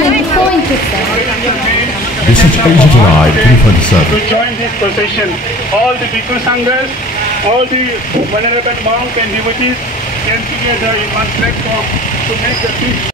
24 in pixels. This is Asia July 2027. To join this procession, all the Bhikkhu Sanghas, all the venerable monks and devotees came together in one platform to make the peace.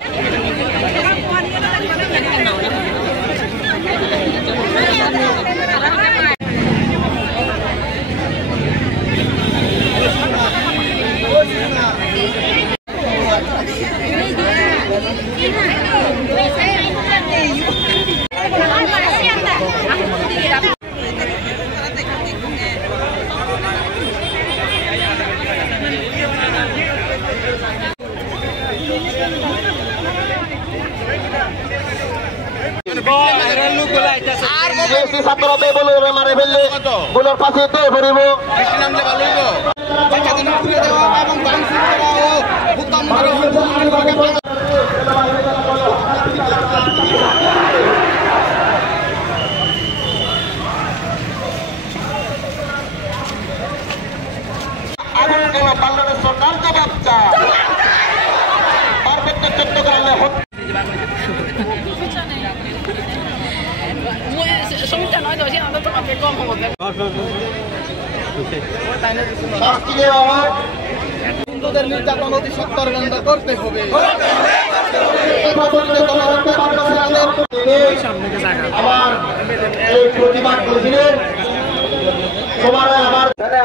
নির্যাতন অতি সত্তর বন্ধ করতে হবে।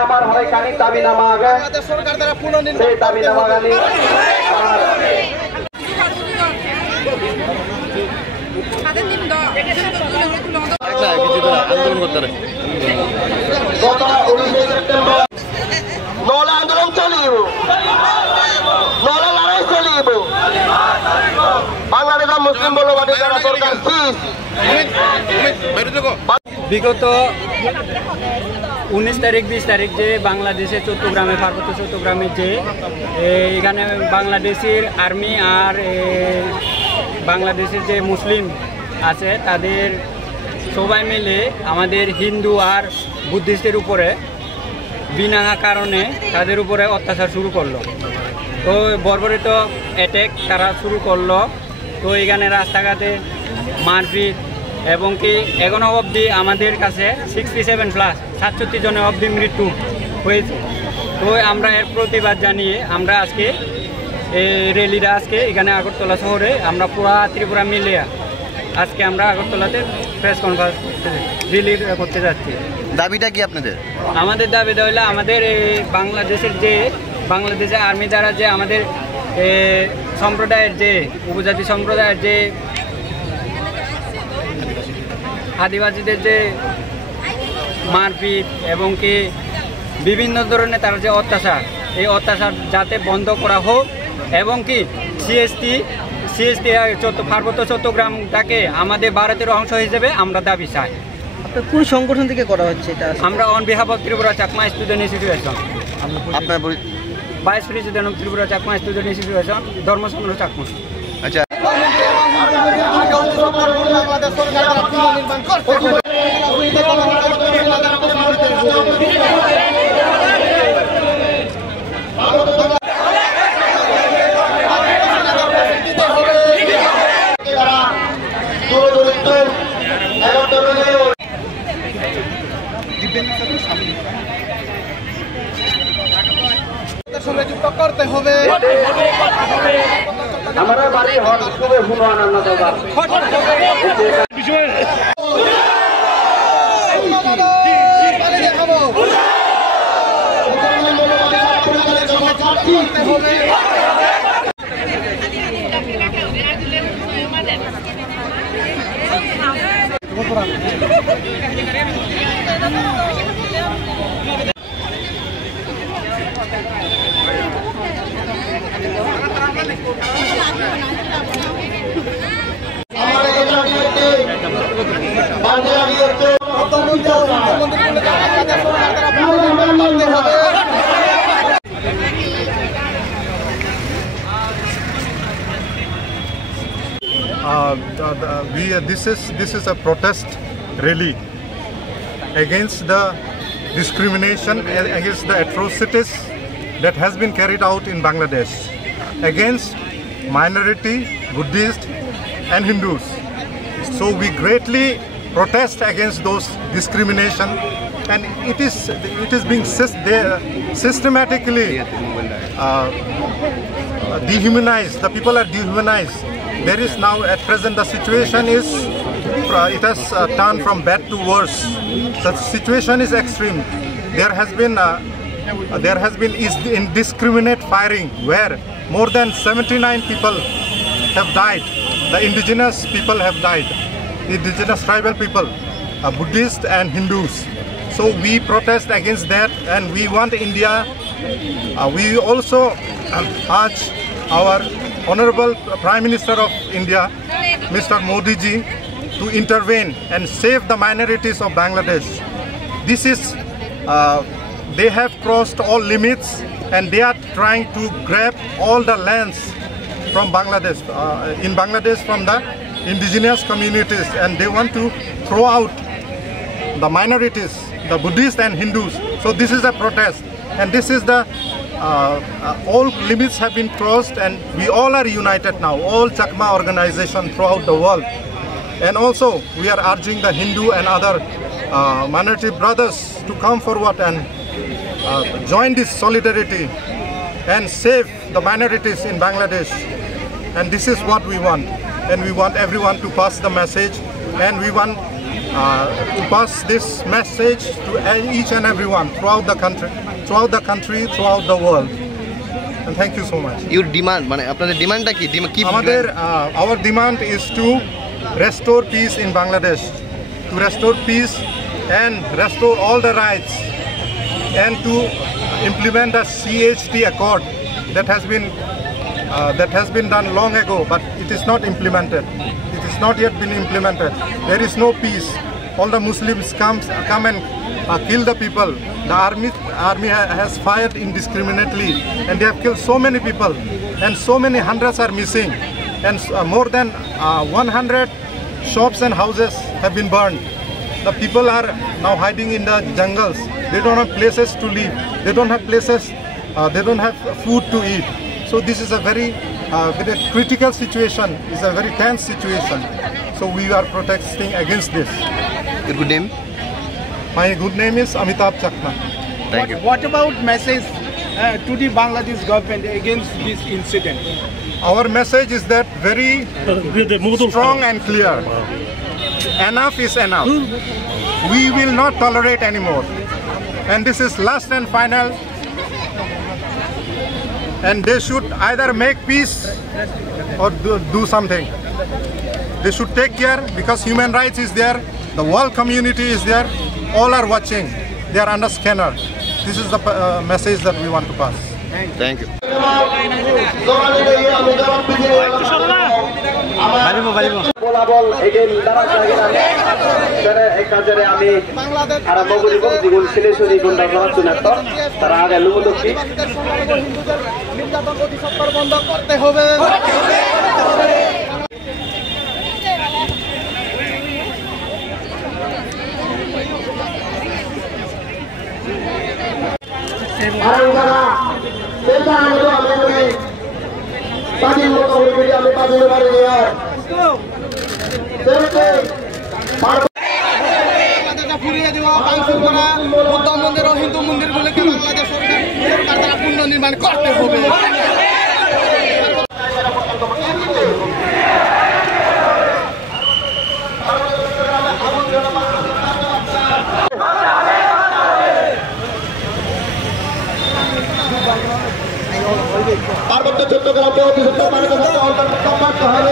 আমার হয় কানি দাবি নামা আগে সরকার দ্বারা পুনর্নির্মাণ দাবি নামা গালি আন্দোলন করতে গত 19 সেপ্টেম্বর নলা আন্দোলন চালিয়ে নলা লড়াই চালিয়ে বাংলাদেশ মুসলিম বলবাদী যারা সরকার বিগত 19 তারিখ 20 তারিখ যে বাংলাদেশে চট্টগ্রামে পার্বত্য চট্টগ্রামে যে এখানে বাংলাদেশের আর্মি আর বাংলাদেশের যে মুসলিম আছে তাদের সবাই মিলে আমাদের হিন্দু আর বুদ্ধিস্টের উপরে বিনা কারণে তাদের উপরে অত্যাচার শুরু করলো। তো বর্বরিত অ্যাটাক তারা শুরু করলো। তো এখানে রাস্তাঘাটে মারপিট এবং কি এখনো অবধি আমাদের কাছে 67+ জনের অবধি মৃত্যু হয়েছে। তো আমরা এর প্রতিবাদ জানিয়ে আমরা আজকে এই র্যালিটা আজকে এখানে আগরতলা শহরে আমরা পুরা ত্রিপুরা মিলিয়ে আজকে আমরা আগরতলাতে প্রেস কনফারেন্স রিলি করতে যাচ্ছি। দাবিটা কি আপনাদের? আমাদের দাবিটা হলো আমাদের বাংলাদেশের আর্মি দ্বারা যে আমাদের সম্প্রদায়ের যে উপজাতি সম্প্রদায়ের যে আদিবাসীদের যে মারপিট এবং কি বিভিন্ন ধরনের তার যে অত্যাচার এই অত্যাচার যাতে বন্ধ করা হোক এবং কি সিএসটি পার্বত্য চট্টগ্রামটাকে আমাদের ভারতের অংশ হিসেবে আমরা দাবি চাই। আপনার কোন সংগঠন থেকে করা হচ্ছে এটা? আমরা on behalf of Tripura Chakma student institution, আপনার vice president of Tripura Chakma student institution, Dharmachandra Chakma. আচ্ছা, যুক্ত করতে হবে। আমাদের বাড়ি হন খুবই হুনওয়ানা দাদা This is a protest rally against the discrimination, against the atrocities that has been carried out in Bangladesh against minority, Buddhist and Hindus. So we greatly protest against those discrimination, and it is being systematically dehumanized. The people are dehumanized. There is now at present the situation is it has turned from bad to worse. The situation is extreme. There has been indiscriminate firing where more than 79 people have died. The indigenous people have died. Indigenous tribal people, Buddhists and Hindus. So we protest against that, and we want India. We also urge our Honorable Prime Minister of India, Mr. Modi ji, to intervene and save the minorities of Bangladesh. This is, they have crossed all limits, and they are trying to grab all the lands from Bangladesh, in Bangladesh from the indigenous communities, and they want to throw out the minorities, the Buddhists and Hindus. So this is a protest, and this is the all limits have been crossed, and we all are united now, all Chakma organizations throughout the world. And also we are urging the Hindu and other minority brothers to come forward and join this solidarity and save the minorities in Bangladesh. And this is what we want, and we want everyone to pass the message, and we want to pass this message to each and everyone throughout the country, throughout the world. And thank you so much. Your demand, মানে আপনাদের ডিমান্ডটা কি? Our demand is to restore peace in Bangladesh, to restore peace and restore all the rights, and to implement the CHT Accord that has been done long ago, but it is not implemented. It is not yet been implemented. There is no peace. All the Muslims come and kill the people. The army has fired indiscriminately, and they have killed so many people, and so many hundreds are missing, and more than 100 shops and houses have been burned. The people are now hiding in the jungles. They don't have places to live. They don't have places. They don't have food to eat. So this is a very critical situation. It's a very tense situation. So we are protesting against this. Your good name? My good name is Amitabh Chakma. Thank you. What about message to the Bangladesh government against this incident? Our message is that very strong and clear. Enough is enough. We will not tolerate anymore. And this is last and final. And they should either make peace or do something. They should take care, because human rights is there, the world community is there, all are watching. They are under scanner. This is the message that we want to pass. Thank you. বন্ধ করতে হবে। ফিরিয়ে দেওয়া, ভাঙচুর করা, বৌদ্ধ মন্দির ও হিন্দু মন্দিরগুলোকে বাংলাদেশ সরকার দ্বারা পুনর্নির্মাণ করতে হবে। পার্বত্য চট্টগ্রামকে অতিরিক্ত পানিবন্দর অন্তর্ভুক্ত করতে হবে।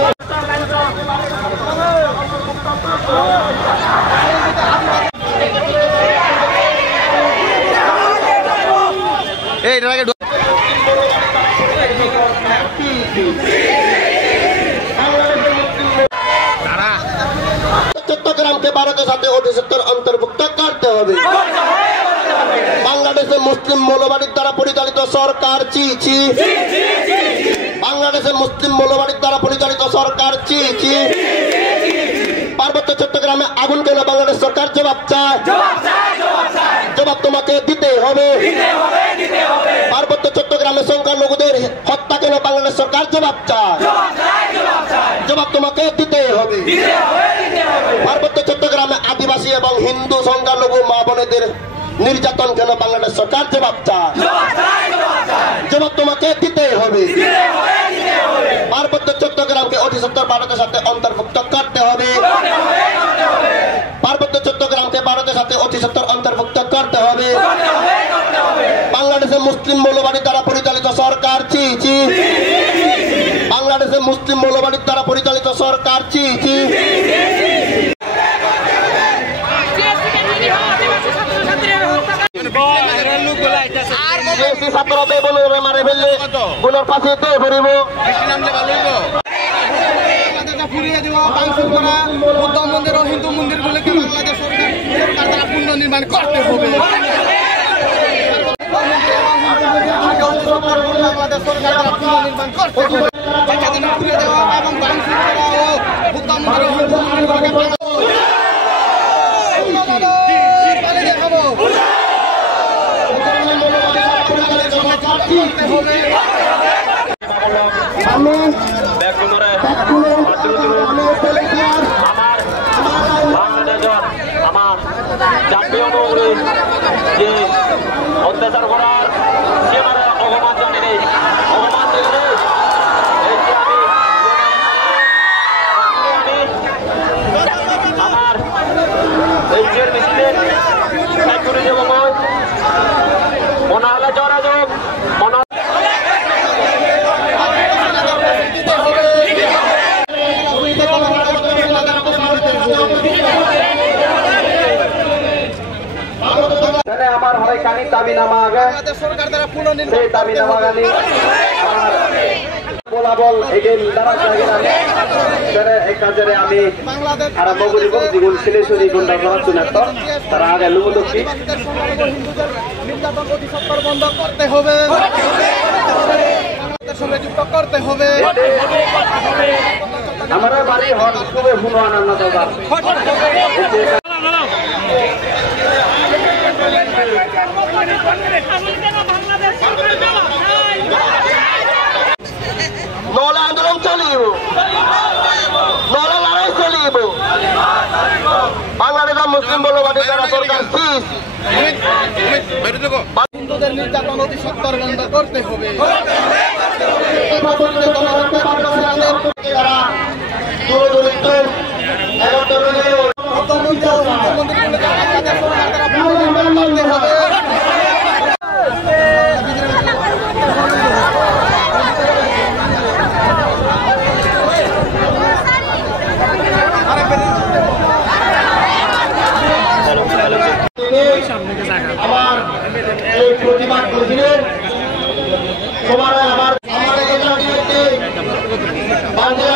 চট্টগ্রামকে ভারতের সাথে অধিসত্তর অন্তর্ভুক্ত করতে হবে। বাংলাদেশের মুসলিম মৌলবাদীর দ্বারা পরিচালিত সরকার বাংলাদেশের মুসলিম মৌলবাদীর দ্বারা পরিচালিত সরকার পার্বত্য চট্টগ্রামে আগুন কেন বাংলাদেশ সরকার জবাব চায়, জবাব তোমাকে দিতে হবে। পার্বত্য চট্টগ্রামে সংখ্যালঘুদের হত্যা কেন বাংলাদেশ সরকার জবাব চায়, জবাব তোমাকে দিতেই হবে। পার্বত্য চট্টগ্রামে আদিবাসী এবং হিন্দু সংখ্যালঘু মা বোনেদের নির্যাতন কেন বাংলাদেশ সরকার জবাব চায়। জবাব তোমাকে দিতেই হবে। পার্বত্য চট্টগ্রামকে অধিসত্তর ভারতের সাথে অন্তর্ভুক্ত করতে হবে। পার্বত্য চট্টগ্রামকে ভারতের সাথে অধিসত্তর অন্তর্ভুক্ত করতে হবে। বাংলাদেশের মুসলিম মৌলবাদী দ্বারা পরিচালিত সরকার বাংলাদেশের মুসলিম মৌলবাদীর দ্বারা পরিচালিত সরকার মারে ফেললে গুলোর পাশে ভরিব ফিরিয়ে দেওয়া ভাঙচুর করা বৌদ্ধ মন্দির ও হিন্দু মন্দিরগুলোকে বাংলাদেশ সরকার দ্বারা পুনর্নির্মাণ করতে হবে। বাংলাদেশ সরকার দ্বারা পুনর্নির্মাণ করতে হবে। ফিরিয়ে দেওয়া এবং ভাঙচুর করা ও বৌদ্ধ মন্দির ও হিন্দু মন্দিরগুলোকে আমার জাতীয় নগরী যে অত্যাচার করার সেমারে অবমান জানেনি অবমান দিলে আমার এই চেয়ার মিছিলের করে দেব মনে হলে যোগাযোগ মনে আমার হয় কানি দাবি নামা আগে সরকার দ্বারা পুনর্নির্মাণ সেই দাবি নামা গানি বলাবল এগেন দ্বারা কাজে আমি আরম্ভ করিব যেগুলো সিলেশ্বরী গুন্ডা চুনাত তারা আগে লুমুদক্ষী নির্যাতন অধিসত্তর বন্ধ করতে হবে। সঙ্গে যুক্ত করতে হবে। আমার বাড়ি হন খুবই হুনো আনন্দ দাদা নলা আন্দোলন চলিব, নলা লড়াই চলিব। বাংলাদেশের মুসলিম মৌলবাদী দ্বারা সরকার হিন্দুদের নির্যাতন অধিসত্তর বন্ধ করতে হবে। আমার এই প্রতিবাদ মিছিলের সময় আমার বাংলা